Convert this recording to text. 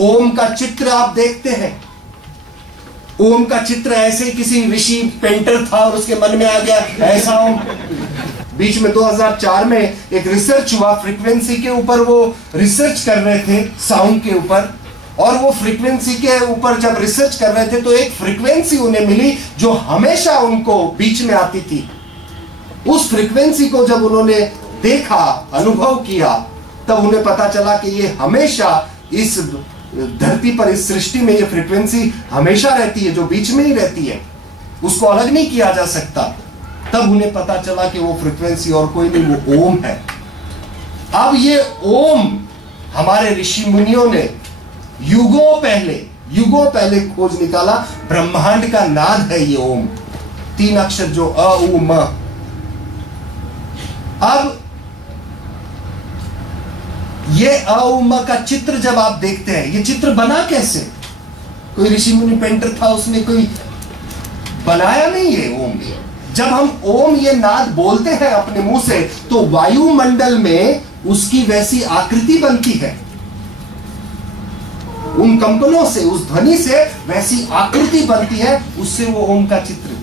ओम का चित्र आप देखते हैं, ओम का चित्र ऐसे ही किसी ऋषि पेंटर था और उसके मन में आ गया ऐसा ओम। बीच में 2004 में एक रिसर्च हुआ फ्रीक्वेंसी के ऊपर, वो रिसर्च कर रहे थे साउंड के ऊपर, और वो फ्रीक्वेंसी के ऊपर जब रिसर्च कर रहे थे तो एक फ्रीक्वेंसी उन्हें मिली जो हमेशा उनको बीच में आती थी। उस फ्रीक्वेंसी को जब उन्होंने देखा, अनुभव किया, तब उन्हें पता चला कि ये हमेशा इस धरती पर, इस सृष्टि में ये फ्रीक्वेंसी हमेशा रहती है, जो बीच में ही रहती है, उसको अलग नहीं किया जा सकता। तब उन्हें पता चला कि वो फ्रीक्वेंसी और कोई नहीं, वो ओम है। अब ये ओम हमारे ऋषि मुनियों ने युगों पहले खोज निकाला। ब्रह्मांड का नाद है ये ओम, 3 अक्षर जो अ उ म। अब ये अ उ म का चित्र जब आप देखते हैं, ये चित्र बना कैसे? कोई ऋषि मुनि पेंटर था, उसने कोई बनाया नहीं है ओम। जब हम ओम ये नाद बोलते हैं अपने मुंह से, तो वायुमंडल में उसकी वैसी आकृति बनती है, उन कंपनों से, उस ध्वनि से वैसी आकृति बनती है, उससे वो ओम का चित्र